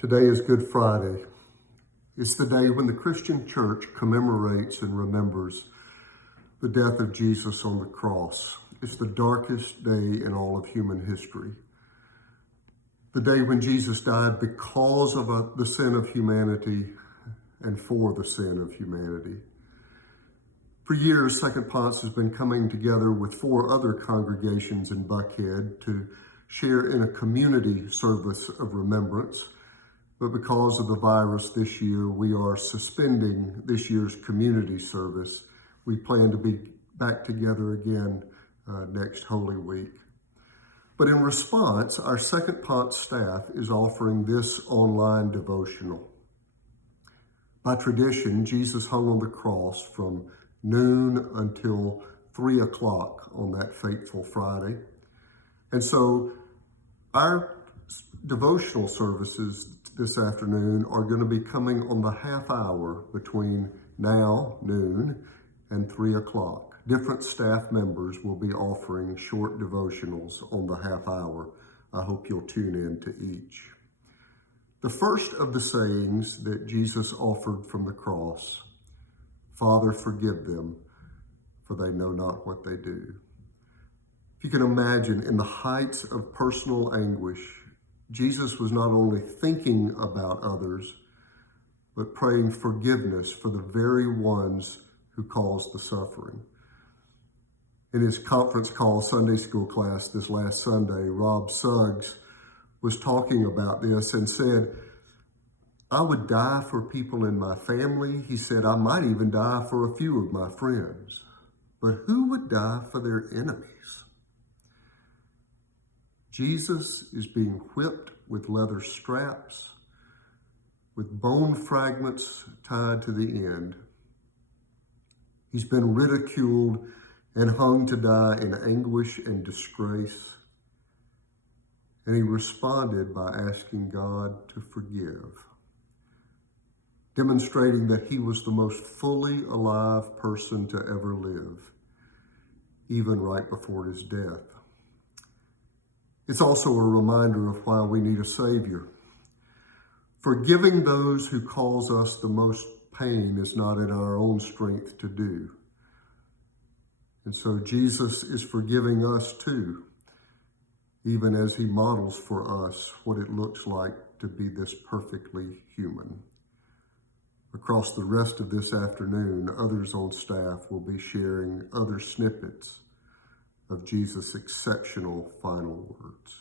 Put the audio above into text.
Today is Good Friday. It's the day when the Christian church commemorates and remembers the death of Jesus on the cross. It's the darkest day in all of human history. The day when Jesus died because of the sin of humanity and for the sin of humanity. For years, Second-Ponce has been coming together with 4 other congregations in Buckhead to share in a community service of remembrance. But because of the virus this year, we are suspending this year's community service. We plan to be back together again next Holy Week. But in response, our Second-Ponce staff is offering this online devotional. By tradition, Jesus hung on the cross from noon until 3 o'clock on that fateful Friday. And so our devotional services this afternoon are going to be coming on the half hour between now, noon, and 3 o'clock. Different staff members will be offering short devotionals on the half hour. I hope you'll tune in to each. The first of the sayings that Jesus offered from the cross, "Father, forgive them, for they know not what they do." If you can imagine, in the heights of personal anguish, Jesus was not only thinking about others, but praying forgiveness for the very ones who caused the suffering. In his conference call Sunday school class this last Sunday, Rob Suggs was talking about this and said, "I would die for people in my family." He said, "I might even die for a few of my friends. But who would die for their enemies?" Jesus is being whipped with leather straps, with bone fragments tied to the end. He's been ridiculed and hung to die in anguish and disgrace. And he responded by asking God to forgive, demonstrating that he was the most fully alive person to ever live, even right before his death. It's also a reminder of why we need a Savior. Forgiving those who cause us the most pain is not in our own strength to do. And so Jesus is forgiving us too, even as he models for us what it looks like to be this perfectly human. Across the rest of this afternoon, others on staff will be sharing other snippets of Jesus' exceptional final words.